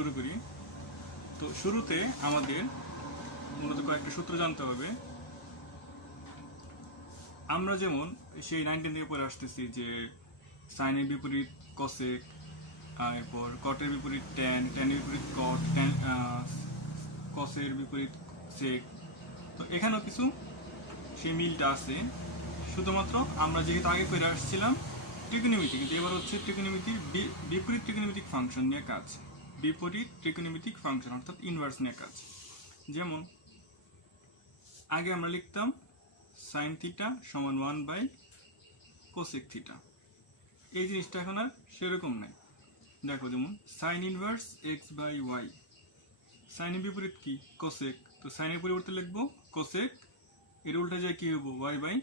শুরু করি। তো শুরুতে আমাদের মূলত কয়েকটা সূত্র জানতে হবে। আমরা যেমন সেই 19 থেকে পড়ে আসতেছি যে সাইনের বিপরীত কসেক, এরপর কটের বিপরীত ট্যান, ট্যানের বিপরীত কট, ট্যান কসের বিপরীত সেক। তো এখানেও কিছু সেই মিলটা আছে, শুধুমাত্র আমরা যেহেতু আগে করে আসছিলাম ট্রিগোনোমেট্রি, কিন্তু এবার হচ্ছে ট্রিগোনোমেট্রির বিপরীত ট্রিগোনোমেট্রিক ফাংশন নিয়ে কাজ। বিপরীত ট্রিগোনোমেট্রিক ফাংশন অর্থাৎ ইনভার্স নিয়ে কাজ। যেমন আগে আমরা লিখতাম সাইন থিটা সমান 1 বাই কোসেক থিটা। এই জিনিসটা এখন আর সেরকম নাই। দেখো যেমন sine inverse x by y, সাইনের বিপরীত কি কোসেক, তো সাইনের পরিবর্তে লিখবো কোসেক, এর উল্টা যায় কি হবো ওয়াই বাই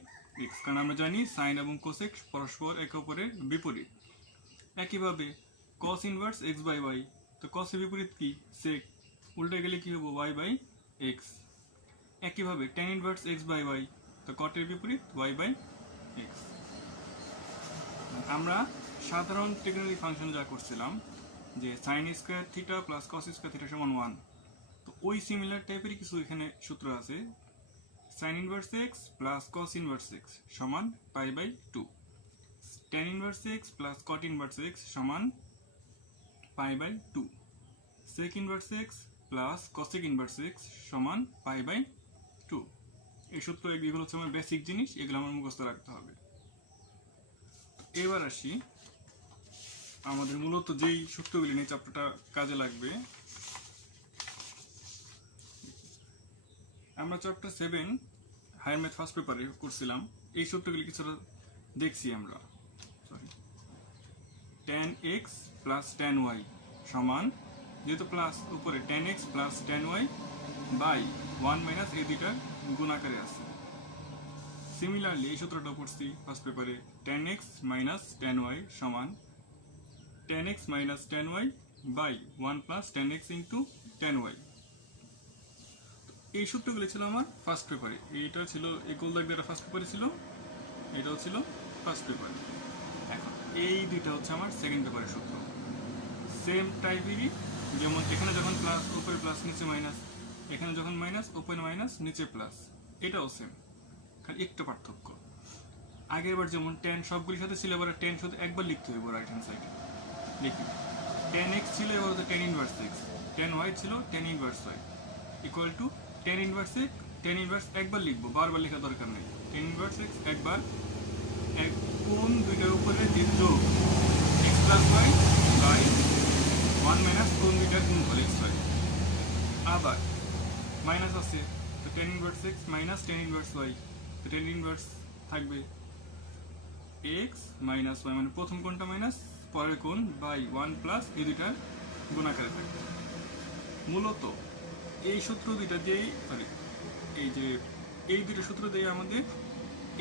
এক্স, কারণ আমরা জানি সাইন এবং কোসেক পরস্পর একে অপরের বিপরীত। একইভাবে cos inverse x by y, তো কসের বিপরীত কি সেক, উল্টে গেলে কি হবো ওয়াই বাই এক্স। একইভাবে tan inverse x by y, তো কটের বিপরীত ওয়াই বাই এক্স। আমরা সাধারণ ট্রিগোনোমেট্রিক ফাংশন যা করছিলাম যে sine square theta plus cos square theta সমান 1, তো ওই সিমিলার টাইপের কিছু এখানে সূত্র আছে। Sine inverse x plus cos inverse x সমান pi by 2, tan inverse x plus cot inverse x সমান pi by 2, sec inverse x plus cosec inverse x সমান পাই বাই 2। এই সূত্র এগুলো হচ্ছে আমার বেসিক জিনিস, এগুলো আমার মুখস্থ রাখতে হবে। এবার আসি আমাদের মূলত যেই সূত্রগুলি নিয়ে চ্যাপ্টারটা কাজে লাগবে। আমরা চ্যাপ্টার 7 হায়ার ম্যাথ ফার্স্ট পেপারে করছিলাম, এই সূত্রগুলি কিছুটা দেখছি আমরা। Sorry, tan x plus tan y সমান, যেহেতু প্লাস উপরে tan x plus tan y by 1 minus এই দুইটার গুণাকারে আছে। সিমিলারলি এই সূত্রটা পড়ছি ফার্স্ট পেপারে, tan x minus tan y সমান tan x minus tan y by 1 plus tan x into tan y. এই সূত্রগুলো ছিল আমার ফার্স্ট পেপারে, এইটা ছিল এই গোলদাগ যেটা ফার্স্ট পেপারে ছিল, এটাও ছিল ফার্স্ট পেপারে। এখন এই দুইটা হচ্ছে আমার সেকেন্ড পেপারের সূত্র, সেম টাইপেরই। যেমন এখানে যখন প্লাস উপরে প্লাস নিচে মাইনাস, এখানে যখন মাইনাস উপরে মাইনাস নিচে প্লাস, এটাও সেম, খালি একটু পার্থক্য। আগের বার যেমন ট্যান সবগুলির সাথে ছিল, এবার ট্যান শুধু একবার লিখতে হবে রাইট হ্যান্ড সাইডে। দেখি ট্যান এক্স ছিল, এবার হচ্ছে tan inverse x, tan y ছিল tan inverse y equal to tan inverse x, tan inverse একবার লিখবো, বারবার লেখা দরকার নেই। ট্যান ইনভার্স এক্স একবার, কোন দুইটার উপরে যোগ x plus y by 1 minus কোন দুইটার গুণফল এক্স ওয়াই। আবার মাইনাস আছে, তো tan inverse x minus tan inverse y, তো ট্যান ইনভার্স থাকবে এক্স মাইনাস ওয়াই, মানে প্রথম কোণটা মাইনাস পরের কোণ বাই 1 প্লাস এই দুইটার গুণাকারে থাকবে। মূলত এই সূত্র দুইটা দিয়েই, সরি এই দুইটা সূত্র দিয়ে আমাদের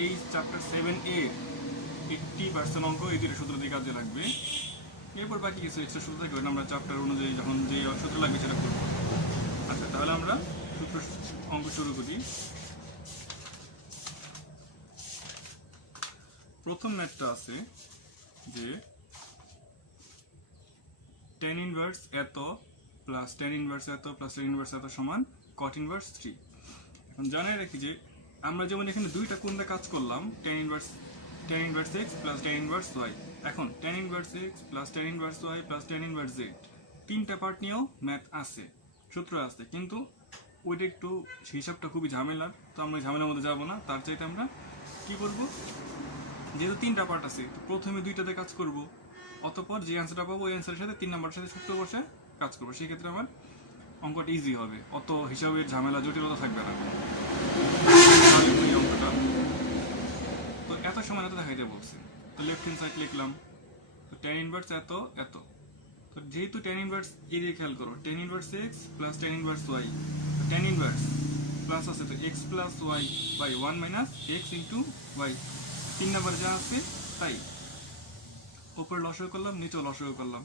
এই চ্যাপ্টার 7 এর 80% অঙ্ক এই দুইটা সূত্র দিয়ে কাজে লাগবে। এরপর বাকি কিছু এক্সট্রা সূত্র থাকবে, আমরা চ্যাপ্টার অনুযায়ী যখন যে সূত্র লাগবে সেটা করবো। আচ্ছা, তাহলে আমরা সূত্র অঙ্ক শুরু করি। প্রথম ম্যাথটা আছে যে ট্যান ইনভার্স এত প্লাস ট্যান ইনভার্স এত প্লাস ট্যান ইনভার্স এত সমান কট ইনভার্স 3। এখন জানাই রাখি যে আমরা যেমন এখানে দুইটা কোণে কাজ করলাম, tan inverse x plus tan inverse y. এখন tan inverse x plus tan inverse y plus tan inverse z, তিনটা পার্ট নিয়েও ম্যাথ আছে, সূত্র আছে, কিন্তু ওইটা একটু হিসাবটা খুবই ঝামেলার, তো আমরা ঝামেলার মধ্যে যাবো না। তার চাইতে আমরা কি করবো, যেহেতু তিনটা পার্ট আছে, তো প্রথমে দুইটাতে কাজ করব, অতঃপর যে অ্যান্সারটা পাবো ওই অ্যান্সারের সাথে 3 নাম্বারের সাথে সূত্র বসে কাজ করবো। সেই ক্ষেত্রে আমার অঙ্কটা ইজি হবে, অত হিসাবের ঝামেলা জটিলতা থাকবে না। এই অঙ্কটা তো এত সময় এত দেখাইতে বলছে, তো লেফট হ্যান্ড সাইড লিখলাম, তো ট্যান ইনভার্স এত এত, তো যেহেতু ট্যান ইনভার্স এদিকে খেয়াল করো, tan inverse x plus tan inverse y, tan inverse plus আছে তো x plus y by 1 minus x into y, 3 number যা আছে তাই। উপরে লসাগু করলাম, নিচেও লসাগু করলাম,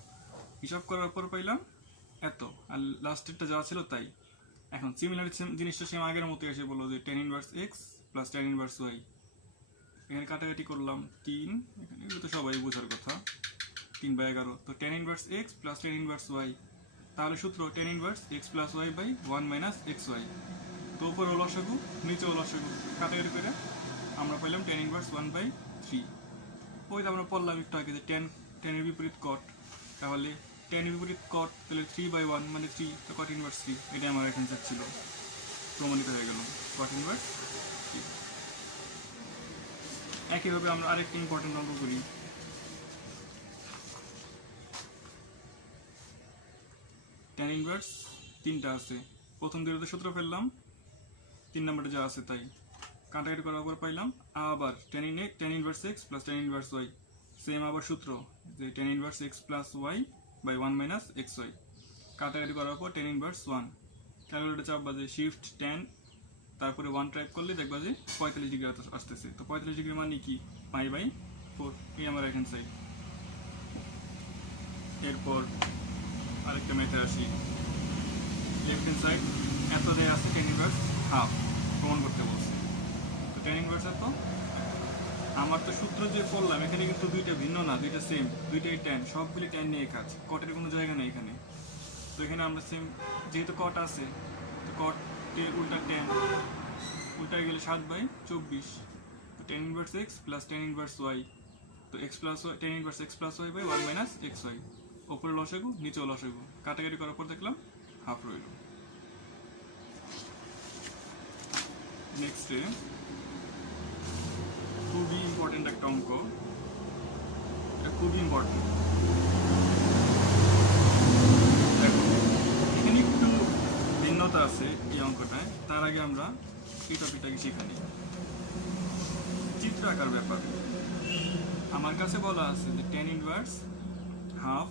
হিসাব করার পর পাইলাম এত, আর লাস্টেরটা যা ছিল তাই। এখন সিমিলার জিনিসটা সেম আগের মতো এসে বললো যে tan inverse x plus tan inverse y, এখানে কাটাকাটি করলাম 3, এখানে এগুলো তো সবাই বোঝার কথা, 3/11, তো tan inverse x plus tan inverse y, তাহলে সূত্র tan inverse x plus y by 1 minus x y. তো উপরে লসাগু নিচে লসাগু কাটাকাটি করে আমরা পেলাম tan ইনভার্স 1/3। ওই আমরা পড়লাম একটু আগে যে tan এর বিপরীত cot, তাহলে tan এর বিপরীত cot তাহলে 3/1 মানে 3, তো cot ইনভার্স 3, এটা আমার অ্যান্সার ছিল, প্রমাণিত হয়ে গেল cot ইনভার্স 3। একইভাবে আমরা আরেকটা ইম্পর্টেন্ট অঙ্ক করি। tan ইনভার্স তিনটা আছে, প্রথম দুটোতে সূত্র ফেললাম, 3 নম্বরে যা আছে তাই কাটাকাটি করার পর পাইলাম আবার tan inverse x plus tan inverse y, same আবার সূত্র যে tan inverse x plus y by 1 minus x y, কাটাকাটি করার পর tan ইনভার্স 1, ক্যালকুলেটর চাপবা যে শিফট tan তারপরে 1 টাইপ করলে দেখবা যে 45 ডিগ্রি আসতেছে। তো 45 ডিগ্রি মানে কি, পাই বাই 4, এই আমার রাইট হ্যান্ড সাইড। এরপর আরেকটা মেথড আসি, লেফট হ্যান্ড সাইড এত দেয়া আছে tan ইনভার্স হাফ প্রমাণ করতে বলছে। তো tan ইনভার্স এত, আমার তো সূত্র যে পড়লাম এখানে কিন্তু দুইটা ভিন্ন না, দুইটা সেম, দুইটাই tan, সবগুলি tan নিয়ে কাজ, কটের কোনো জায়গা নেই এখানে। তো এখানে আমরা সেম যেহেতু কট আছে, তো কটের উল্টা tan, উল্টায় গেলে 7/24, তো tan inverse x plus tan inverse y, তো x plus y tan inverse x plus y by 1 minus x y, ওপরে লসাগু নিচেও লসাগু, কাটাকাটি করার পর দেখলাম হাফ রইল। নেক্সটে খুবই ইম্পর্টেন্ট একটা অঙ্ক, এটা খুবই ইম্পর্টেন্ট। দেখো এখানে একটু ভিন্নতা আছে এই অঙ্কটায়, তার আগে আমরা এই টপিকটাকে শিখে নিই। চিত্র আঁকার ব্যাপার আমার কাছে বলা আছে যে tan inverse half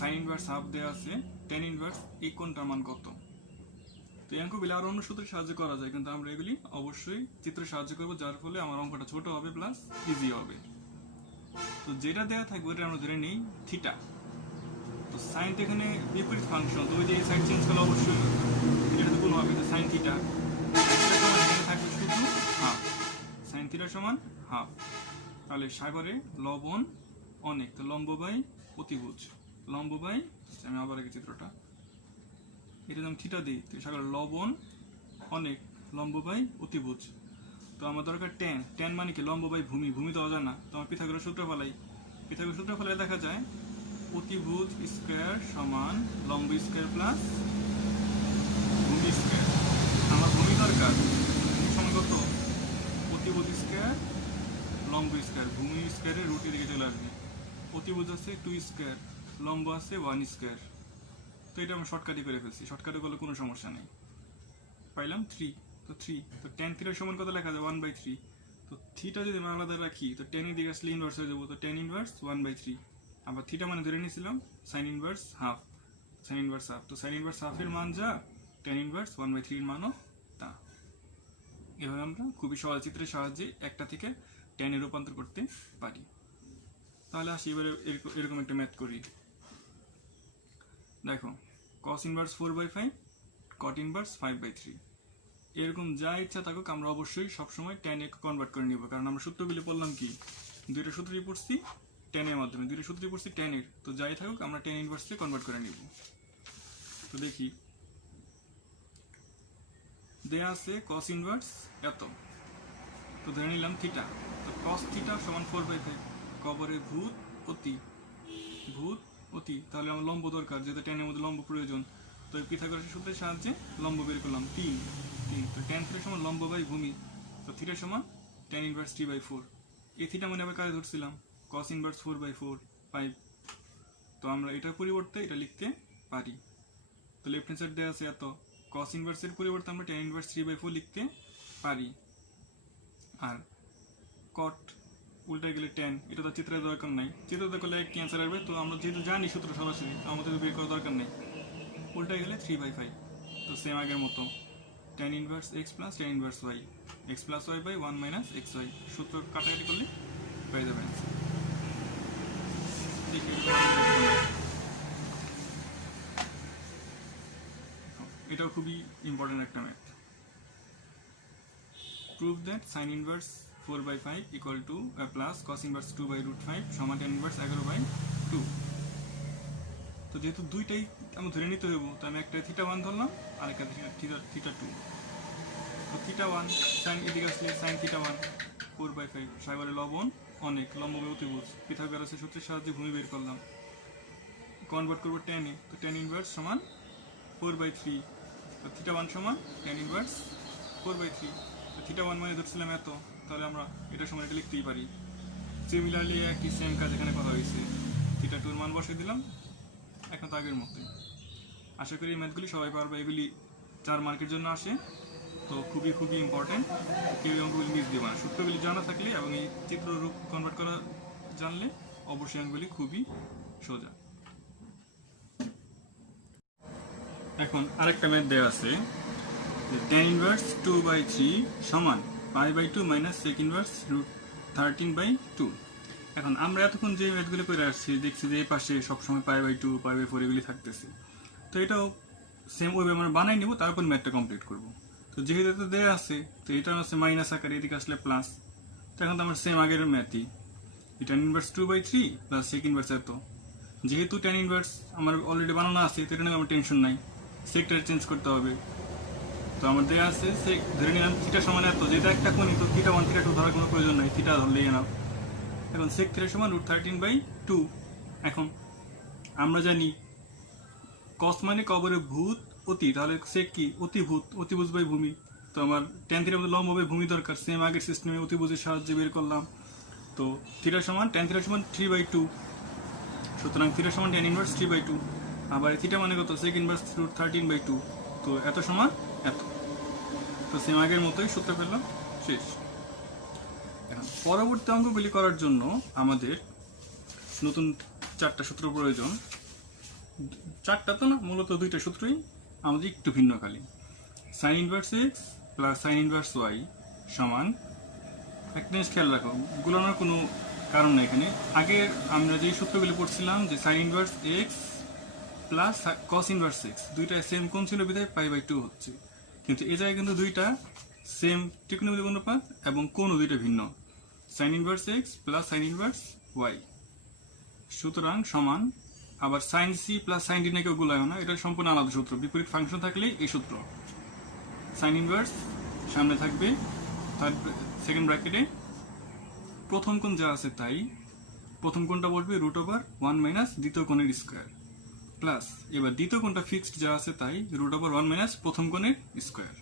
sign inverse half দেওয়া আছে, tan ইনভার্স এই কোণটার মান কত। তো এই অঙ্কগুলি আরো অন্য সূত্রে সাহায্য করা যায়, কিন্তু আমরা এগুলি অবশ্যই চিত্রে সাহায্য করবো, যার ফলে আমার অঙ্কটা ছোট হবে প্লাস ইজি হবে। তো যেটা দেওয়া থাকবে ওটা আমরা ধরে নিই থিটা। তো সাইন তো এখানে বিপরীত ফাংশন, তো ওই যে সাইড চেঞ্জ করলে অবশ্যই এটা তো গুণ হবে, তো সাইন থিটা এখানে থাকবে শুধু হাফ, সাইন থিটা সমান হাফ। তাহলে সাগরে লবণ অনেক, তো লম্ব বাই অতিভুজ, লম্ব বাই, আমি আবার আগে চিত্রটা এটা যেমন থিটা দিই, তো সাগর লবণ অনেক, লম্ব বাই অতিভুজ। তো আমার দরকার tan মানে কি লম্ব বাই ভূমি, ভূমি তো অজানা, তো আমার পিথাগোরাস সূত্র ফেলাই, পিথাগোরাস সূত্র ফেলাই দেখা যায় অতিভুজ স্কয়ার সমান লম্ব স্কয়ার প্লাস ভূমি স্কয়ার। আমার ভূমি দরকার, ভূমি সমান কত, অতিভুজ স্কয়ার লম্ব স্কয়ার, ভূমি স্কয়ারের রুটের দিকে চলে আসবে, অতিভুজ আছে 2 স্কয়ার, লম্ব আছে 1 স্কয়ার। তো এটা আমরা শর্টকাটই করে ফেলছি, শর্টকাটে করলে কোনো সমস্যা নেই, পাইলাম 3। তো 3, তো tan থিটার সমান কত লেখা যায় 1/3। তো থিটা যদি আমরা আলাদা রাখি তো tan এর দিকে আসলে ইনভার্স হয়ে যাবো, তো tan ইনভার্স 1/3। আবার থিটা মানে ধরে নিয়েছিলাম sign inverse half, sign inverse half, তো সাইন ইনভার্স হাফের মান যা tan ইনভার্স 1/3 এর মানও তা। এভাবে আমরা খুবই সহজ চিত্রের সাহায্যে একটা থেকে tan এ রূপান্তর করতে পারি। তাহলে আসি এবারে এরকম একটা ম্যাথ করি। দেখো cos ইনভার্স 4/5, cot ইনভার্স 5/3, এরকম যা ইচ্ছা থাকুক আমরা অবশ্যই সবসময় tan এ কনভার্ট করে নিব, কারণ আমরা সূত্রগুলি পড়লাম কি দুইটা সূত্রই পড়ছি tan এর মাধ্যমে, দুইটা সূত্রই পড়ছি tan এর, তো যাই থাকুক আমরা tan ইনভার্সে কনভার্ট করে নিব। তো দেখি দেয়া আছে cos ইনভার্স এত, তো ধরে নিলাম থিটা, তো cos থিটা সমান 4/5, কবরে ভূত অতি, ভূত অতি, তাহলে আমার লম্ব দরকার, যেহেতু tan এর মধ্যে লম্ব প্রয়োজন, তো পিথাগোরাসের সূত্রের সাহায্যে লম্ব বের করলাম 3, তো tan থিটা সমান লম্ব বাই ভূমি, তো থিটা সমান tan ইনভার্স 3/4। এই থিটা মানে আবার কাজে ধরছিলাম cos ইনভার্স 4/4 5, তো আমরা এটার পরিবর্তে এটা লিখতে পারি। তো লেফট হ্যান্ড সাইড দেওয়া আছে এত, cos ইনভার্সের পরিবর্তে আমরা tan ইনভার্স 3/4 লিখতে পারি। আর cot উল্টা গেলে tan, এটা তো চিত্রের দরকার নাই, চিত্র করলে কি অ্যান্সার আসবে, তো আমরা যেহেতু জানি সূত্র সরাসরি আমাদের বের করার দরকার নেই, উল্টা গেলে 3/5। তো সেম আগের মতো tan inverse x plus tan inverse y, x plus y by 1 minus x y, সূত্র কাটাকাটি করলে পেয়ে যাবেন। এটাও খুবই ইম্পর্টেন্ট একটা math. Prove that sine inverse 4/5 equal to plus cos inverse 2/√5 সমান tan ইনভার্স 11/2। তো যেহেতু দুইটাই আমি ধরে নিতে হইব, তো আমি একটা θ1 ধরলাম আর একটা θ2। তো θ1 সাইন এদিকে আসলে সাইন θ1 4/5 সাইবারে লবণ অনেক লম্ব অতিভুজ পিথাগোরাসের সূত্রের সাহায্যে ভূমি বের করলাম, কনভার্ট করবো tan এ। তো tan ইনভার্স সমান 4/3। তো θ1 সমান tan ইনভার্স 4/3। তো θ1 মানে ধরছিলাম এত, তাহলে আমরা এটা সমান এটা লিখতেই পারি। সিমিলারলি একই সেম কাজ এখানে করা হয়েছে, θ2 এর মান বসিয়ে দিলাম এখন তো আগের মতোই। আশা করি এই ম্যাথগুলি সবাই পারবে, এগুলি 4 মার্কের জন্য আসে, তো খুবই খুবই ইম্পর্টেন্ট, কেউ অঙ্কগুলি মিস দেবে না। সূত্রগুলি জানা থাকলে এবং এই চিত্ররূপ কনভার্ট করা জানলে অবশ্যই অঙ্কগুলি খুবই সোজা। এখন আরেকটা ম্যাথ দেওয়া আছে, tan ইনভার্স 2/3 সমান π/2 মাইনাস sec ইনভার্স √13/2। এখন আমরা এতক্ষণ যে ম্যাথগুলো করে আসছি দেখছি যে এই পাশে সবসময় π/2 π/4 এগুলি থাকতেছে, তো এটাও সেম ওইভাবে আমরা বানাই নিব, তারপর ম্যাথটা কমপ্লিট করব। তো যেহেতু এটা দেওয়া আছে, তো এটা আছে মাইনাস আকারে, এদিকে আসলে প্লাস। তো এখন তো আমার সেম আগের ম্যাথই, tan inverse 2/3 plus sec inverse এত। যেহেতু tan ইনভার্স আমার অলরেডি বানানো আছে, তো এটা নিয়ে আমার টেনশন নাই, সেকটা চেঞ্জ করতে হবে। তো আমার দেওয়া আছে সেক, ধরে নিলাম θ সমান এত, যেটা একটা কোণই, তো θ1 θ2 ধরার কোনো প্রয়োজন নাই, θ ধরলেই না। এখন sec θ সমান √13/2। এখন আমরা জানি cos মানে কবরে ভূত অতি, তাহলে sec কি অতিভূত, অতিভুজ বাই ভূমি। তো আমার tan θ মধ্যে লম্ব বাই ভূমি দরকার, সেম আগের সিস্টেমে অতিভুজের সাহায্যে বের করলাম। তো θ সমান tan θ সমান 3/2, সুতরাং θ সমান tan ইনভার্স 3/2। আবার θ মানে কত, sec ইনভার্স √13/2। তো এত সমান এত। তো সেম আগের মতোই সূত্র পেলাম, শেষ। এখন পরবর্তী অঙ্কগুলি করার জন্য আমাদের নতুন 4টা সূত্র প্রয়োজন। 4টা তো না, মূলত 2টা সূত্রই আমাদের একটু ভিন্ন খালি। Sine inverse x plus sine inverse y সমান, একটা জিনিস খেয়াল রাখো, গুলানোর কোনো কারণ নেই এখানে। আগের আমরা যে সূত্রগুলি পড়ছিলাম যে sign inverse x plus cos inverse x, দুইটা সেম কোণ ছিল বিধায় π/2 হচ্ছে, কিন্তু এই জায়গায় কিন্তু দুইটা সেম ত্রিকোণমিতিক অনুপাত এবং কোণও দুইটা ভিন্ন, sine inverse x plus sine inverse y. সুতরাং সমান, আবার sine C plus sine D নাকি গুলায় না, এটা সম্পূর্ণ আলাদা সূত্র, বিপরীত ফাংশন থাকলে এই সূত্র। সাইন ইনভার্স সামনে থাকবে সেকেন্ড ব্র্যাকেটে প্রথম কোণ যা আছে তাই, প্রথম কোণটা বসবে √1 মাইনাস দ্বিতীয় কোণের স্কোয়ার, প্লাস এবার দ্বিতীয় কোণটা ফিক্সড যা আছে তাই √1 মাইনাস প্রথম কোণের স্কোয়ার,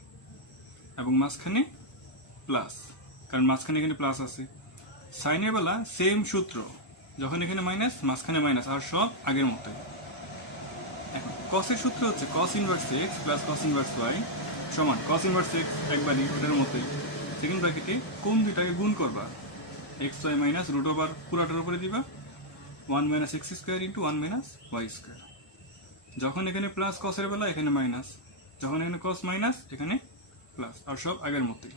এবং মাঝখানে প্লাস, কারণ মাঝখানে এখানে প্লাস আছে। সাইনের বেলা সেম সূত্র, যখন এখানে মাইনাস মাঝখানে মাইনাস, আর সব আগের মতোই। এখন কসের সূত্র হচ্ছে cos inverse x plus cos inverse y সমান কস ইনভার্স এক্স একবারই ওটার মতোই, সেকেন্ড ব্র্যাকেটে কোণ দুইটাকে গুণ করবা, এক্স ওয়াই মাইনাস √, পুরাটার উপরে দিবা 1 minus x square into 1 minus y square. যখন এখানে প্লাস কসের বেলা এখানে মাইনাস, যখন এখানে কস মাইনাস এখানে প্লাস, আর সব আগের মতোই।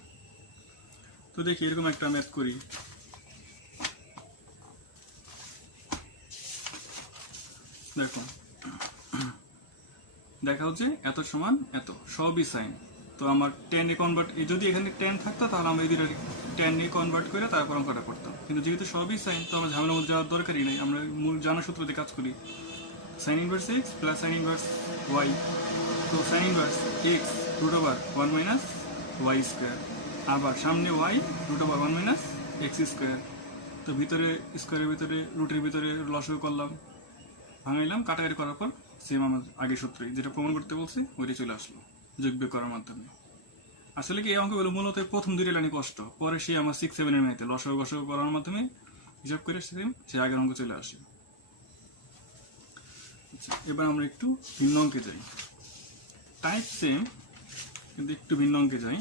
তো দেখি এরকম একটা ম্যাথ করি। দেখো দেখা হচ্ছে এত সমান এত, সবই সাইন। তো আমার tan এ কনভার্ট, যদি এখানে tan থাকতো তাহলে আমরা এই tan এ কনভার্ট করে তারপর অঙ্কটা করতাম, কিন্তু যেহেতু সবই সাইন তো আমরা ঝামেলার মধ্যে যাওয়ার দরকারই নেই, আমরা মূল জানা সূত্র দিয়ে কাজ করি। Sine inverse x plus sine inverse y, তো sine inverse x √1 minus y square, আবার সামনে ওয়াই √1 মাইনাস এক্স স্কোয়ার। তো ভিতরে স্কোয়ারের ভিতরে রুটের ভিতরে লসাগু করলাম, ভাঙাইলাম, কাটাকাটি করার পর সেম আমার আগের সূত্রে যেটা প্রমাণ করতে বলছি ওইটা চলে আসলো যোগ বিয়োগ করার মাধ্যমে। আসলে কি এই অঙ্কগুলো মূলত প্রথম 2টা লাইনে কষ্ট, পরে সে আমার 6-7 এর ম্যাথে লসাগু গসাগু করার মাধ্যমে হিসাব করে সে আগের অঙ্ক চলে আসে। আচ্ছা, এবার আমরা একটু ভিন্ন অঙ্কে যাই, টাইপ সেম কিন্তু একটু ভিন্ন অঙ্কে যাই।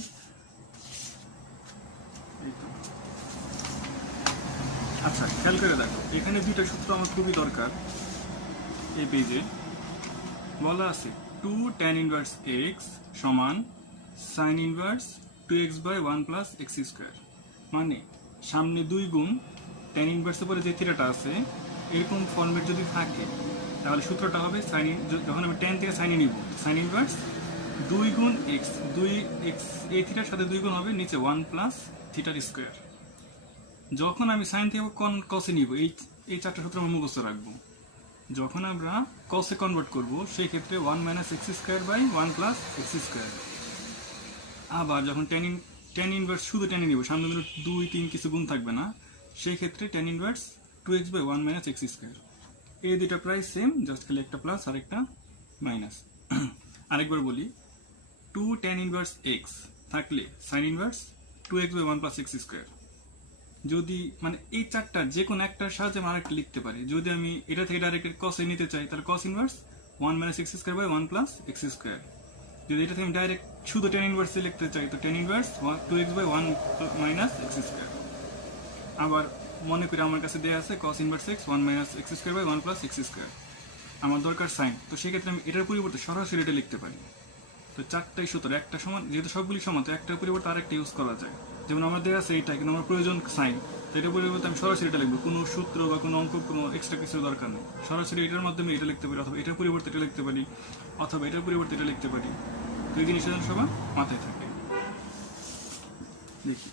আচ্ছা খেয়াল করে দেখো, এখানে 2টা সূত্র আমার খুবই দরকার। এই পেজে বলা আছে 2 tan ইনভার্স এক্স সমান sign inverse 2x/1 plus x square, মানে সামনে 2 গুণ tan ইনভার্সের পরে যে থিটাটা আছে এরকম ফর্মেট যদি থাকে তাহলে সূত্রটা হবে সাইন, যখন আমি tan থেকে সাইনে নিব সাইন ইনভার্স 2 গুণ x, 2x এই থিটার সাথে 2 গুণ হবে নিচে 1 প্লাস থিটার স্কোয়ার। যখন আমি সাইন থেকে কসে নিব এই 4টা সূত্র আমি মুখস্থ রাখবো। যখন আমরা কসে কনভার্ট করব সেই ক্ষেত্রে 1 minus x square by 1 plus x square. আবার যখন টেন ইনভার্স শুধু টেনে নিব, সামনে দিলে 2 3 কিছু গুণ থাকবে না, সেই ক্ষেত্রে tan inverse 2x by 1 minus x square. এই দুইটা প্রায় সেম, জাস্ট খালি একটা প্লাস আর একটা মাইনাস। আরেকবার বলি, 2 টেন ইনভার্স এক্স থাকলে sine inverse 2x by 1 plus x square. যদি মানে এই চারটার যে কোনো একটার সাহায্যে আমি আরেকটা লিখতে পারি। যদি আমি এটা থেকে ডাইরেক্ট কসে নিতে চাই তাহলে cos inverse 1 minus x square by 1 plus x square. যদি এটা থেকে আমি ডাইরেক্ট শুধু টেন ইনভার্সে লিখতে চাই তো tan inverse 2x by 1 minus x square. আবার মনে করি আমার কাছে দেওয়া আছে cos inverse x 1 minus x square by 1 plus x square, আমার দরকার সাইন, তো সেক্ষেত্রে আমি এটার পরিবর্তে সরাসরি এটা লিখতে পারি। তো চারটাই সূত্র একটা সমান, যেহেতু সবগুলি সমান তো একটার পরিবর্তে আরেকটা ইউজ করা যায়। যেমন আমার দেওয়া আছে এইটা, কিন্তু আমার প্রয়োজন সাইন, তো এটার পরিবর্তে আমি সরাসরি এটা লিখবো, কোনো সূত্র বা কোনো অঙ্ক কোনো এক্সট্রা কিছু দরকার নেই, সরাসরি এটার মাধ্যমে এটা লিখতে পারি, অথবা এটার পরিবর্তে এটা লিখতে পারি, অথবা এটার পরিবর্তে এটা লিখতে পারি। তো এই জিনিসটা যেন সবার মাথায় থাকে। দেখি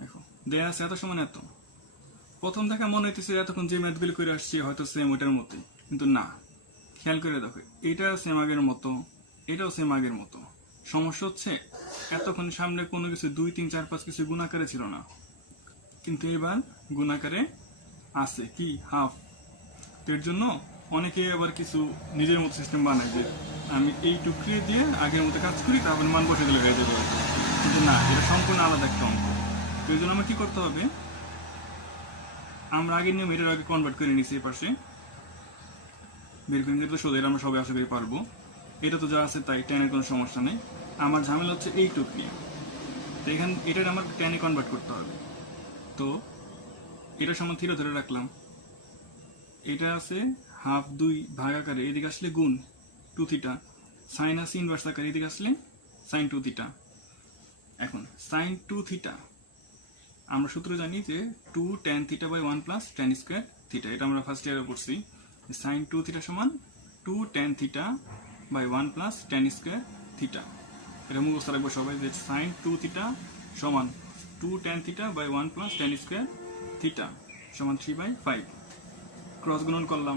দেখো দেয়া আছে এত সমান এত। প্রথম দেখা মনে হইতেছে এতক্ষণ যে ম্যাথগুলি করে আসছি হয়তো সেম ওটার মতোই, কিন্তু না, খেয়াল করে দেখো এটা সেম আগের মতো, এটাও সেম আগের মতো। সমস্যা হচ্ছে এতক্ষণ সামনে কোনো কিছু 2 3 4 5 কিছু গুণাকারে ছিল না, কিন্তু এবার গুণাকারে আছে কি হাফ। এর জন্য অনেকে আবার কিছু নিজের মতো সিস্টেম বানায় যে আমি এই টুকরিয়ে দিয়ে আগের মতো কাজ করি তারপরে মান বসে দিলে হয়ে যাবে, কিন্তু না, এটা সম্পূর্ণ আলাদা একটা অঙ্ক। তো এই জন্য আমার কি করতে হবে, আমরা আগের নিয়ম এটার আগে কনভার্ট করে নিচ্ছি, এই পাশে বের করে নিতে তো সোজা, এটা আমরা সবাই আশা করি পারবো। এটা তো যা আছে তাই, টেনের কোনো সমস্যা নেই। আমার ঝামেলা হচ্ছে এইটুক নিয়ে, তো এখানে এটার আমার টেনে কনভার্ট করতে হবে। তো এটা সমান থিটা ধরে রাখলাম, এটা আছে হাফ 2 ভাগ আকারে, এদিকে আসলে গুণ 2 থিটা, সাইন আছে ইনভার্স আকারে, এদিকে আসলে সাইন 2 থিটা। এখন সাইন 2 থিটা আমরা সূত্র জানি যে 2 tan theta by 1 plus tan square theta, এটা আমরা ফার্স্ট ইয়ারে পড়ছি। সাইন 2 থিটা সমান 2 tan theta by 1 plus tan square theta. এটা মুখস্থ রাখবো সবাই যে সাইন 2 থিটা সমান 2 tan theta by 1 plus tan square theta সমান 3/5। ক্রস গুণন করলাম,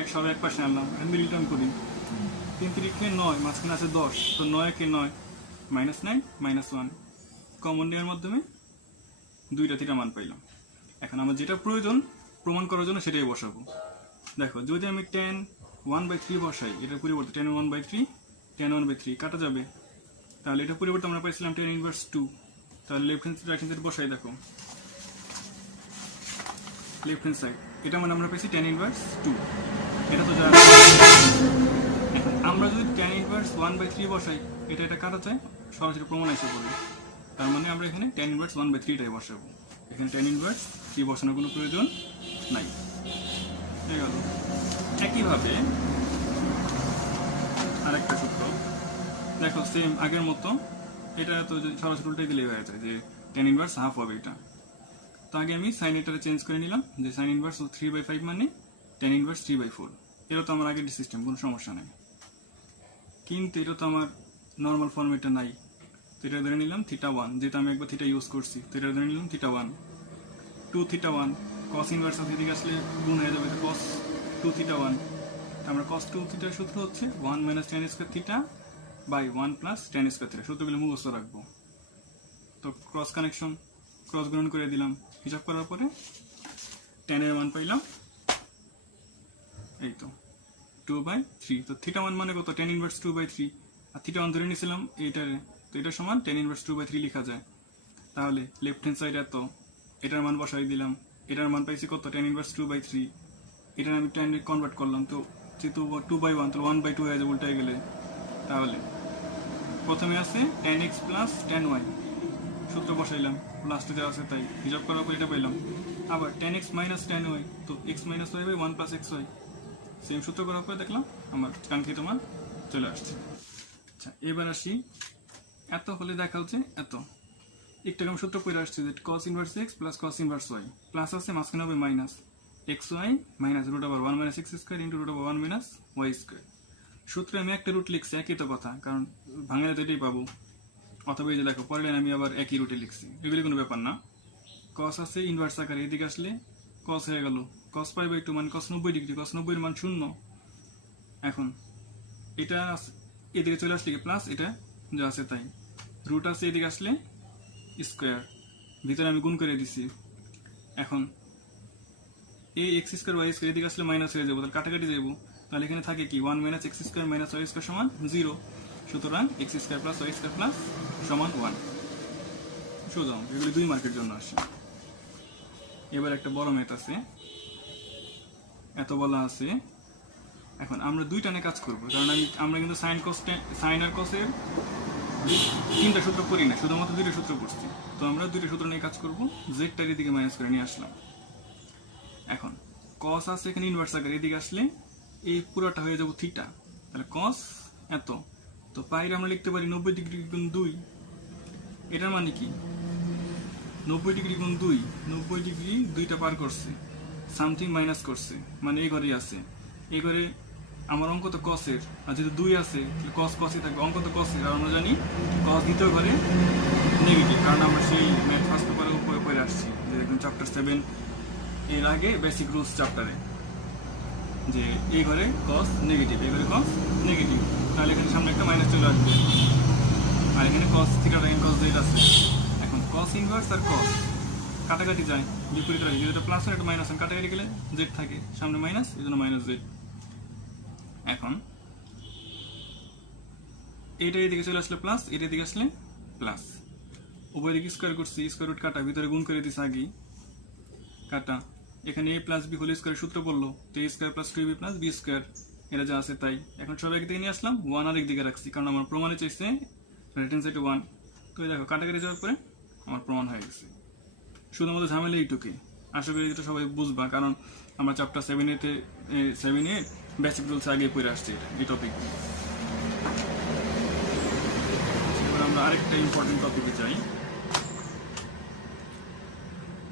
এক সবাই এক পাশে আনলাম, মিলিটন করি, 3 3 9, মাঝখানে আছে 10, তো 9 কে 9 -9 -1 কমন নেওয়ার মাধ্যমে দুইটা থিটা মান পাইলাম। এখন আমার যেটা প্রয়োজন প্রমাণ করার জন্য সেটাই বসাবো। দেখো যদি আমি tan 1/3 বসাই, এটার পরিবর্তে tan 1/3 tan 1/3 কাটা যাবে, তাহলে এটার পরিবর্তে আমরা পাইছিলাম tan ইনভার্স 2, তাহলে left hand side right hand side বসাই, দেখো লেফট হ্যান্ড সাইড এটা মানে আমরা পাইছি tan ইনভার্স 2, এটা তো জানা। এখন আমরা যদি tan ইনভার্স 1/3 বসাই, এটা কাটা যায়, সরাসরি প্রমাণ এসে পড়বে, তার মানে আমরা এখানে tan ইনভার্স 1/3 টাই বসাবো। এখানে tan ইনভার্স 3 বসানোর কোনো প্রয়োজন নাই। ঠিক আছে, একইভাবে আরেকটা সূত্র দেখো সেম আগের মতো, এটা তো সরাসরি উল্টে দিলেই হয়ে যায় যে tan ইনভার্স হাফ হবে এটা। তো আগে আমি সাইন এটারে চেঞ্জ করে নিলাম, যে সাইন ইনভার্স 3/5 মানে tan ইনভার্স 3/4। এটা তো আমার আগের সিস্টেম, কোনো সমস্যা নেই, কিন্তু এটা তো আমার নর্মাল ফর্মেটটা নাই, তো এটা ধরে নিলাম থিটা 1, যেটা আমি একবার থিটা ইউজ করছি, তো এটা ধরে নিলাম থিটা 1, 2 থিটা 1, cos ইনভার্স এদিকে আসলে গুণ হয়ে যাবে, cos 2 থিটা 1। আমরা cos 2 থিটার সূত্র হচ্ছে 1 minus tan square theta by 1 plus tan square theta, সূত্রগুলো মুখস্থ রাখবো। তো ক্রস কানেকশন, ক্রস গুণন করে দিলাম, হিসাব করার পরে tan এর মান পাইলাম এই তো 2/3। তো থিটা 1 মানে কত, tan ইনভার্স 2/3, আর থিটা 1 ধরে নিয়েছিলাম এইটারে, তো এটা সমান tan ইনভার্স 2/3 লেখা যায়। তাহলে লেফট হ্যান্ড সাইড এত, এটার মান বসাই দিলাম, এটার মান পাইছি কত, tan ইনভার্স 2/3, এটা আমি tan এ কনভার্ট করলাম, তো যেহেতু 2/1 তাহলে 1/2 হয়ে যাবে উল্টায় গেলে। তাহলে প্রথমে আছে tan x plus tan y, সূত্র বসাইলাম, লাস্টে যা আছে তাই, হিসাব করার পর এটা পাইলাম। আবার tan x minus tan y, তো x minus y by 1 plus xy, same সূত্র করার পরে দেখলাম আমার কাঙ্ক্ষিত মান চলে আসছে। আচ্ছা এবার আসি, এত হলে দেখা হচ্ছে এত, একটু আমি সূত্র করে আসছি যে cos inverse x plus cos inverse y, plus আছে মাঝখানে হবে minus xy minus √1 minus x square into √1 minus y square. সূত্রে আমি একটা রুট লিখছি, একই তো কথা, কারণ ভাঙালে তো এটাই পাবো, অথবা এই যে দেখো পরের লাইন আমি আবার একই রুটে লিখছি, এগুলি কোনো ব্যাপার না। cos আছে ইনভার্স আকারে, এদিকে আসলে কস হয়ে গেল, কস পাই বাই 2 মানে কস 90 ডিগ্রি, কস 90 এর মান 0। এখন এটা এদিকে চলে আসলে কি প্লাস, এটা যা আছে তাই, রুট আছে এদিকে আসলে স্কোয়ার, ভিতরে আমি গুণ করে দিছি। এখন এই এক্স স্কোয়ার ওয়াই স্কোয়ার এদিকে আসলে মাইনাস হয়ে যাবো, তাহলে কাটাকাটি যাবো, তাহলে এখানে থাকে কি 1 minus x square minus y square সমান 0। সুতরাং x square plus y square plus সমান 1। সোজা এগুলি 2 মার্কের জন্য আসে। এবার একটা বড় ম্যাথ আছে, এত বলা আছে। এখন আমরা 2 টানে কাজ করব, কারণ আমরা কিন্তু সাইন আর কসের 3টা সূত্র করি না, শুধুমাত্র 2টা সূত্র করছি। তো আমরা 2টা সূত্র নিয়ে কাজ করব, জেডটার এদিকে মাইনাস করে নিয়ে আসলাম। এখন কস আছে এখানে ইনভার্স আকারে, এদিকে আসলে এই পুরোটা হয়ে যাব থিটা, তাহলে কস এত। তো পাইরে আমরা লিখতে পারি 90 ডিগ্রি গুণ 2। এটার মানে কি 90 ডিগ্রি গুণ 2, 90 ডিগ্রি 2টা পার করছে, সামথিং মাইনাস করছে, মানে এই ঘরেই আছে। এই ঘরে আমার অঙ্ক তো কসের, আর যেহেতু 2 আছে কস কসই থাকবে, অঙ্ক তো কসের। আর আমরা জানি কস দ্বিতীয় ঘরে নেগেটিভ, কারণ আমরা সেই ম্যাথ ফার্স্ট পেপারের উপরে পড়ে আসছি, যে একদম চ্যাপ্টার 7 এর আগে বেসিক রুলস চ্যাপ্টারে, যে এই ঘরে কস নেগেটিভ, এই ঘরে কস নেগেটিভ, তাহলে এখানে সামনে একটা মাইনাস চলে আসবে। আর এখানে কস থিটা টাইম কস জেড আছে। এখন কস ইনভার্স আর কস কাটাকাটি যায়, বিপরীত রাখি, যেটা প্লাস আর একটা মাইনাস, কাটাকাটি গেলে জেড থাকে, সামনে মাইনাস, এই জন্য মাইনাস জেড। এখন এটা এদিকে চলে আসলে প্লাস, এটা এদিকে আসলে প্লাস, উভয় দিকে স্কোয়ার করছি, স্কোয়ার রুট কাটা, ভিতরে গুণ করে দিচ্ছে আগেই কাটা। এখানে a plus B whole square সূত্র পড়লো, তো a স্কোয়ার plus 2b plus B square, এটা যা আছে তাই। এখন সব একদিকে নিয়ে আসলাম, 1 আর একদিকে রাখছি, কারণ আমার প্রমাণে চাইছে রাইট হ্যান্ড সাইডে 1। তো দেখো কাটাকাটি যাওয়ার পরে আমার প্রমাণ হয়ে গেছে। শুধুমাত্র ঝামেলা এইটুকুই, আশা করি এটা সবাই বুঝবা, কারণ আমরা চ্যাপ্টার 7 এ বেসিক রুলস আগে পড়ে আসছি এই টপিক। এবার আমরা আরেকটা ইম্পর্টেন্ট টপিকে যাই।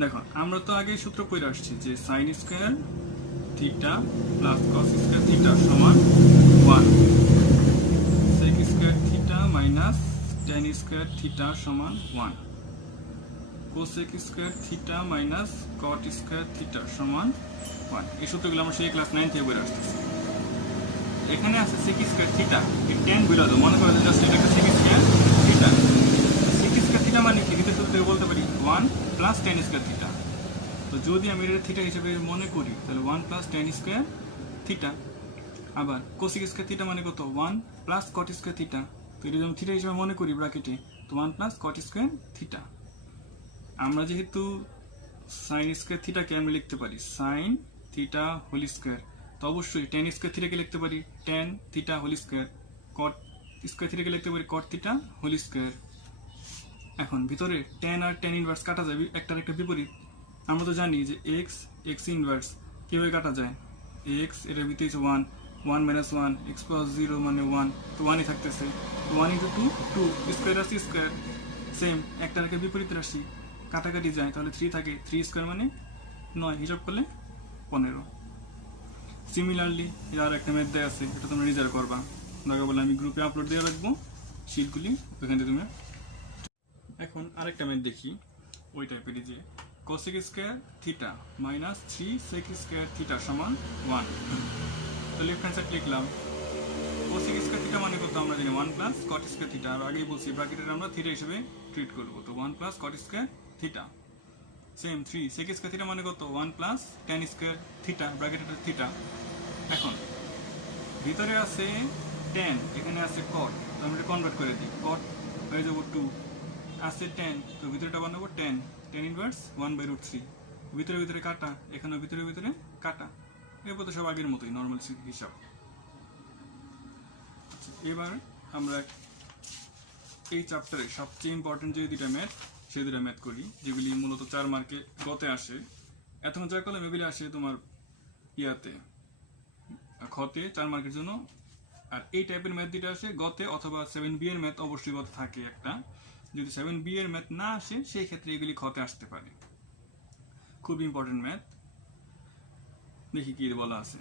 দেখো আমরা তো আগে সূত্র পড়ে আসছি যে sine square theta plus cos square theta সমান 1, sec square theta minus tan square theta সমান 1, cosec square theta minus cot square theta সমান 1। এই সূত্রগুলো আমরা সেই ক্লাস 9 থেকে পড়ে আসতেছি। এখানে আছে সেক স্কোয়ার থিটা, এই ট্যান বুঝা দাও, মনে করো জাস্ট এটা একটা sec square theta. Sec square theta মানে কি, দ্বিতীয় সূত্র থেকে বলতে পারি 1 প্লাস ট্যান স্কোয়ার থিটা। তো যদি আমি এটা থিটা হিসেবে মনে করি, তাহলে 1 প্লাস ট্যান স্কোয়ার থিটা। আবার কোসেক স্কোয়ার থিটা মানে কত, 1 প্লাস কট স্কোয়ার থিটা। তো এটা যদি থিটা হিসেবে মনে করি ব্র্যাকেটে, তো 1 প্লাস কট স্কোয়ার থিটা। আমরা যেহেতু সাইন স্কোয়ার থিটাকে আমরা লিখতে পারি সাইন থিটা হোল স্কোয়ার, তো অবশ্যই ট্যান স্কোয়ার থিটাকে লিখতে পারি tan theta whole square, cot square থিটাকে লিখতে পারি কট থিটা হোল স্কোয়ার। এখন ভিতরে ট্যান আর ট্যান ইনভার্স কাটা যাবে, একটার একটা বিপরীত। আমরা তো জানি যে এক্স ইনভার্স কীভাবে কাটা যায়, এক্স এটার ভিতরে 1, 1 মাইনাস 1, এক্স প্লাস 0 মানে 1, তো 1ই থাকতেছে, 1 ইন্টু 2, 2 স্কোয়ার আসছে স্কোয়ার, সেম একটার একটা বিপরীত রাশি, কাটাকাটি যায়, তাহলে 3 থাকে, 3 স্কোয়ার মানে 9, হিসাব করলে 15। সিমিলারলি আর একটা ম্যাথ দেওয়া আছে, এটা তোমরা নিজেরা করবা, দরকার বলে আমি গ্রুপে আপলোড দিয়ে রাখবো শিটগুলি, ওইখান থেকে তুমি। এখন আরেকটা ম্যাথ দেখি ওই টাইপেরই, যে cosec square theta minus 3 sec square theta সমান 1। তো লেফট হ্যান্ড সাইড লিখলাম, কোসেক স্কোয়ার থিটা মানে কত আমরা জানি 1 প্লাস কট স্কোয়ার থিটা, আর আগেই বলছি ব্র্যাকেটের আমরা থিটা হিসেবে ট্রিট করবো, তো 1 plus cot square theta. Same 3 sec square theta মানে কত 1 প্লাস ট্যান স্কোয়ার থিটা, ব্র্যাকেটের থিটা। এখন ভিতরে আছে ট্যান, এখানে আছে কট, তো আমরা এটা কনভার্ট করে দিই, কট হয়ে যাবো 2, আছে ট্যান, তো ভিতরেটা বানাবো ট্যান ইনভার্স 1/√3, ভিতরে ভিতরে কাটা, এখানে ভিতরে ভিতরে কাটা, এরপর তো সব আগের মতোই নর্মাল হিসাব। এবার আমরা এই চ্যাপ্টারে সবচেয়ে ইম্পর্টেন্ট যে দুটা ম্যাথ, সেই দুটা ম্যাথ করি, যেগুলি মূলত 4 মার্কে গতে আসে। এতক্ষণ যা করলাম এগুলি আসে তোমার ইয়াতে খতে 4 মার্কের জন্য, আর এই টাইপের ম্যাথ দুটা আসে গতে, অথবা 7B এর ম্যাথ অবশ্যই গতে থাকে একটা। যদি 7B এর ম্যাথ না আসে সেই ক্ষেত্রে এগুলি খতে আসতে পারে। খুব ইম্পর্টেন্ট ম্যাথ। দেখি কি বলা আছে,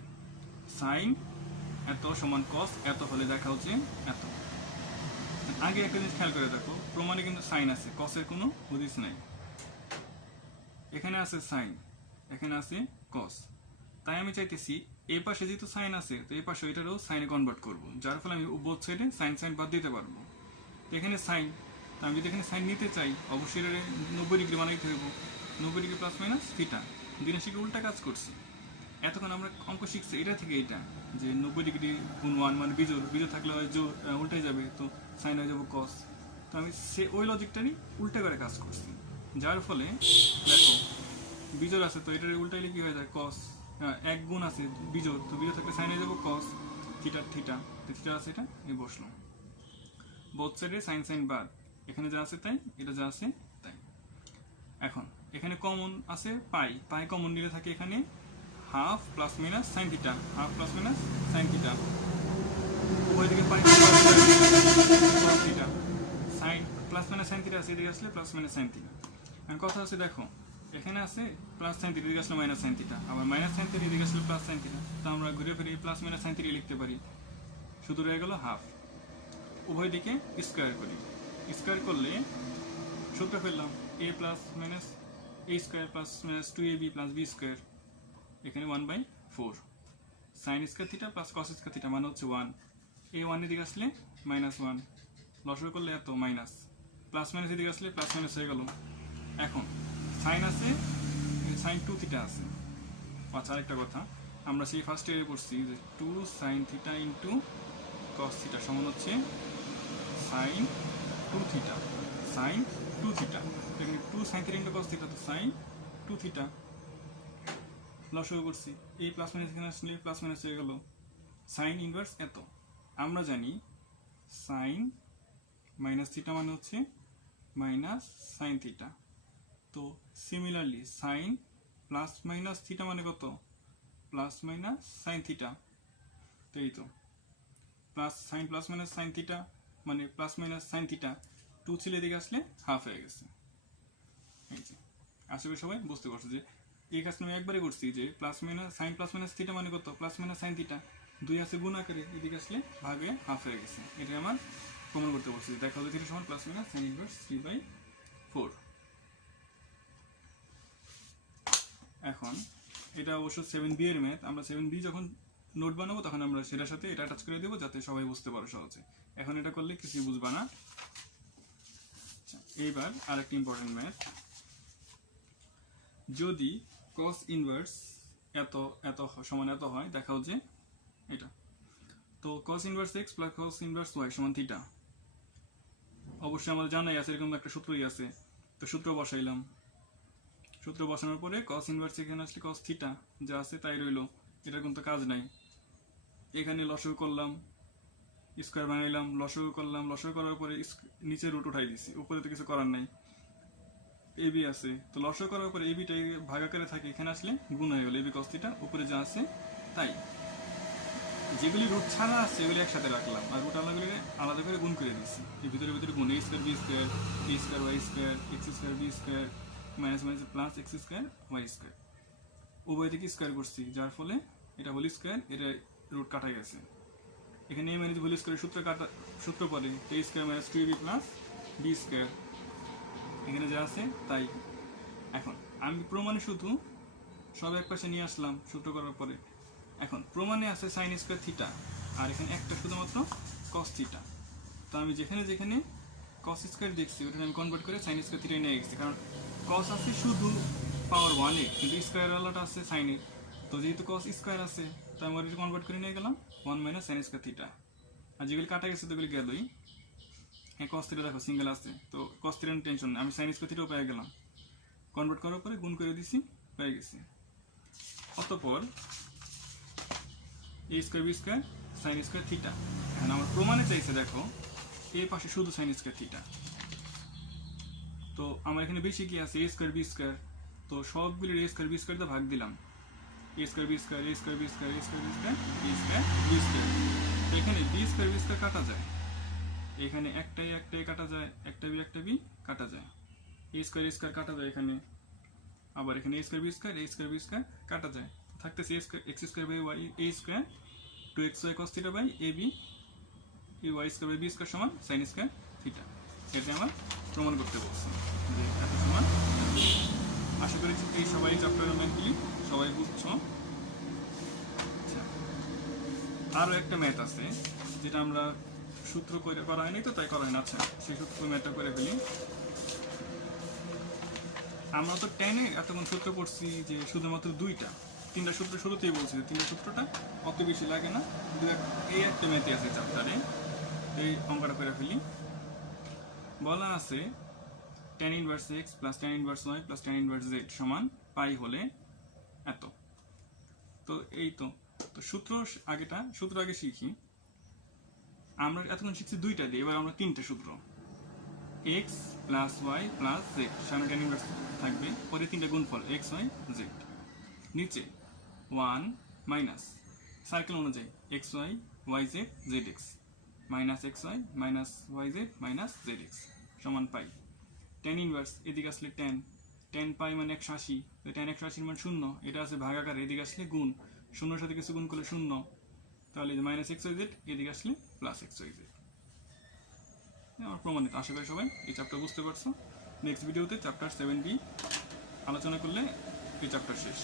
সাইন এত সমান কস এত হলে দেখা হচ্ছে এত। আগে একটা জিনিস খেয়াল করে দেখো, প্রমাণে কিন্তু সাইন আছে, কসের কোনো হদিস নাই। এখানে আছে সাইন, এখানে আছে কস, তাই আমি চাইতেছি এই পাশে যেহেতু সাইন আছে তো এই পাশে এটারও সাইনে কনভার্ট করব, যার ফলে আমি বোথ সাইডে সাইন সাইন বাদ দিতে পারবো। এখানে সাইন, তো আমি যদি এখানে সাইন নিতে চাই অবশ্যই এটা 90 ডিগ্রি বানাইতে হইব, 90 ডিগ্রি প্লাস মাইনাস থিটা, দিনে শিখে উল্টা কাজ করছি। এতক্ষণ আমরা অঙ্ক শিখছি এটা থেকে এটা যে 90 ডিগ্রি গুণ 1 মানে বিজোড়, বিজোড় থাকলে হয় জোর উল্টে যাবে, তো সাইন হয়ে যাবো কস। তো আমি ওই লজিকটারই উল্টা করে কাজ করছি, যার ফলে দেখো বিজোড় আছে তো এটার উল্টাইলে কি হয়ে যায় কস, এক গুণ আছে বিজোড়, তো বিজোড় থাকলে সাইন হয়ে যাবো কস থিটা, থিটা তো থিটা আছে এটা এই বসলো। বোথ সাইডে সাইন সাইন বাদ, এখানে যা আছে তাই, এটা যা আছে তাই। এখন এখানে কমন আছে পাই, পাই কমন নিলে থাকে এখানে half plus minus sine theta, half plus minus sine theta, উভয় দিকে pi theta, sine plus minus sine theta আছে, এদিকে আসলে প্লাস মাইনাস সাইন থিটা। এখন কথা হচ্ছে দেখো এখানে আছে প্লাস সাইন থিটা, এদিকে আসলে মাইনাস সাইন থিটা, আবার মাইনাস সাইন থিটা এদিকে আসলে প্লাস সাইন থিটা, তো আমরা ঘুরে ফিরে প্লাস মাইনাস সাইন থিটা লিখতে পারি, শুধু রয়ে গেল হাফ। উভয় দিকে স্কোয়ার করি, স্কোয়ার করলে সূত্র ফেললাম a plus minus a square plus minus 2ab plus B square, এখানে 1/4 sine square theta plus cos square theta মানে হচ্ছে 1, এই 1 এর দিকে আসলে -1, লসাগু করলে এত মাইনাস, প্লাস মাইনাস এদিকে আসলে প্লাস মাইনাস হয়ে গেল। এখন সাইন আছে, সাইন 2 থিটা আছে। আচ্ছা আরেকটা কথা, আমরা সেই ফার্স্ট ইয়ারে পড়ছি যে 2 sine theta into cos theta সমান হচ্ছে সাইন 2 থিটা, সাইন 2 থিটা, এখানে 2 sine theta into cos theta, তো সাইন 2 থিটা লসাগু করছি, এই প্লাস মাইনাস এখানে আসলে প্লাস মাইনাস হয়ে গেল, সাইন ইনভার্স এত। আমরা জানি সাইন মাইনাস থিটা মানে হচ্ছে মাইনাস সাইন থিটা, তো similarly sine plus minus theta মানে কত, প্লাস মাইনাস সাইন থিটা, তো এই তো plus sine plus minus sine theta মানে প্লাস মাইনাস সাইন থিটা, 2 ছিল এদিকে আসলে হাফ হয়ে গেছে। এই যে আশা করি সবাই বুঝতে পারছো যে এই কাজটা আমি একবারে করছি যে plus minus sign plus minus theta মানে কত, প্লাস মাইনাস সাইন থিটা, 2 আছে গুণ আকারে এদিকে আসলে ভাগ হয়ে হাফ হয়ে গেছে, এটা আমার প্রমাণ করতে বলছি। দেখা হলো থিটা সমান প্লাস মাইনাস সাইন ইনভার্স 3/4। এখন এটা অবশ্য 7b এর ম্যাথ, আমরা 7b যখন নোট বানাবো তখন আমরা সেটার সাথে এটা টাচ করে দেবো যাতে সবাই বুঝতে পারো সহজে, এখন এটা করলে কিছুই বুঝবা না। এইবার আরেকটি ইম্পর্টেন্ট ম্যাথ, যদি cos ইনভার্স এত এত সমান এত হয়, দেখাও যে এটা, তো cos inverse x plus cos inverse y সমান থিটা, অবশ্যই আমাদের জানাই আছে এরকম একটা সূত্রই আছে, তো সূত্র বসাইলাম, সূত্র বসানোর পরে cos ইনভার্স এখানে আসলে cos থিটা যা আছে তাই রইলো, এটার কোনো কাজ নাই। এখানে লসাগু করলাম, স্কোয়ার বানাইলাম, লসাগু করলাম, লসাগু করার পরে নিচে রুট উঠাই দিছি, উপরে তো কিছু করার নাই, এবি আছে তো লসাগু করার পরে এবিটাই ভাগাকারে থাকে, এখানে আসলে গুণ হয়ে গেল এবি cos থিটা, উপরে যা আছে তাই, যেগুলি রুট ছাড়া আছে এগুলি একসাথে রাখলাম আর রুট আলাদাগুলি আলাদা করে গুণ করে দিচ্ছি, এই ভিতরে ভিতরে গুণ a square B square A square y square x square B square minus minus plus x square y square, উভয় দিকে স্কোয়ার করছি, যার ফলে এটা হোল স্কোয়ার, এটা রুট কাটা গেছে। এখানে a মাইনাস হোল স্কোয়ারের সূত্র পরে a square minus 2ab plus B square, এখানে যা আছে তাই। এখন আমি প্রমাণে শুধু সব এক পাশে নিয়ে আসলাম সূত্র করার পরে, এখন প্রমাণে আছে সাইন স্কোয়ার থিটা আর এখানে একটা শুধুমাত্র কস থিটা, তো আমি যেখানে যেখানে কস স্কোয়ার দেখছি ওটা আমি কনভার্ট করে সাইন স্কোয়ার থিটায় নিয়ে গেছি, কারণ কস আছে শুধু পাওয়ার 1 কিন্তু স্কোয়ার আলাটা আছে সাইনের, তো যেহেতু কস স্কোয়ার আছে তো আমি ওটা কনভার্ট করে নিয়ে গেলাম 1 মাইনাস সাইন স্কোয়ার থিটা, আর যেগুলি কাটা গেছে ওগুলি গেলই। হ্যাঁ কস থিটা দেখো সিঙ্গেল আছে, তো কস থিটার টেনশন নেই, আমি সাইন স্কোয়ার থিটাও পেয়ে গেলাম, কনভার্ট করার পরে গুণ করে দিছি পেয়ে গেছি। অতঃপর a square B square sine square theta, এখন আমার প্রমাণে চাইছে দেখো এই পাশে শুধু সাইন স্কোয়ার থিটা, তো আমার এখানে বেশি কি আছে এ স্কোয়ার বি স্কোয়ার, তো সবগুলির এ স্কোয়ার বি স্কোয়ার দিয়ে ভাগ দিলাম, এ square B square A square B square A square B square A square B square, এখানে বি স্কোয়ার বি স্কোয়ার কাটা যায়, এখানে একটাই একটাই কাটা যায়, একটা বি কাটা যায়, এ স্কোয়ার কাটা যায় এখানে, আবার এখানে এ স্কোয়ার বি স্কোয়ার কাটা যায়, থাকতেছে x square by y a square 2xy cos theta by AB এই y square by b square সমান সাইন স্কোয়ার থিটা, এটা আমার প্রমাণ করতে বলছি যে এত সমান। আশা করি এই সবাই চ্যাপ্টারের ম্যাথগুলি সবাই বুঝছো। আচ্ছা, আরও একটা ম্যাথ আছে যেটা আমরা সূত্র করে করা হয়নি তো তাই করা হয়নি। আচ্ছা, সেই সূত্র ম্যাথটা করে ফেলি। আমরা তো টেনে এতক্ষণ সূত্র করছি যে শুধুমাত্র দুইটা, তিনটা সূত্র শুরুতেই বলছি যে তিনটা সূত্রটা অত বেশি লাগে না। এই একটা ম্যাথই আছে চ্যাপ্টারে, এই অঙ্কটা করে ফেলি। বলা আছে tan inverse x plus tan inverse y plus tan inverse z সমান পাই হলে এত। তো এই তো সূত্র আগে শিখি। আমরা এতক্ষণ শিখছি দুইটা দিয়ে, এবার আমরা তিনটে সূত্র x plus y plus z, সামনে tan ইনভার্স থাকবে, পরে তিনটে গুণফল x y z, নিচে 1 মাইনাস সার্কেল অনুযায়ী x y y z z x minus x y minus y z minus z x সমান পাই। tan ইনভার্স এদিকে আসলে tan পাই মানে 180, তো tan 180 মান 0, এটা আছে ভাগাকার, এদিকে আসলে গুণ, শূন্যর সাথে কিছু গুণ করলে 0, তাহলে মাইনাস x y z, এদিকে আসলে প্লাস x y z। আমার প্রমাণিত। আশা করি সবাই এই চ্যাপ্টার বুঝতে পারছো। নেক্সট ভিডিওতে চ্যাপ্টার 7b আলোচনা করলে এই চ্যাপ্টার শেষ।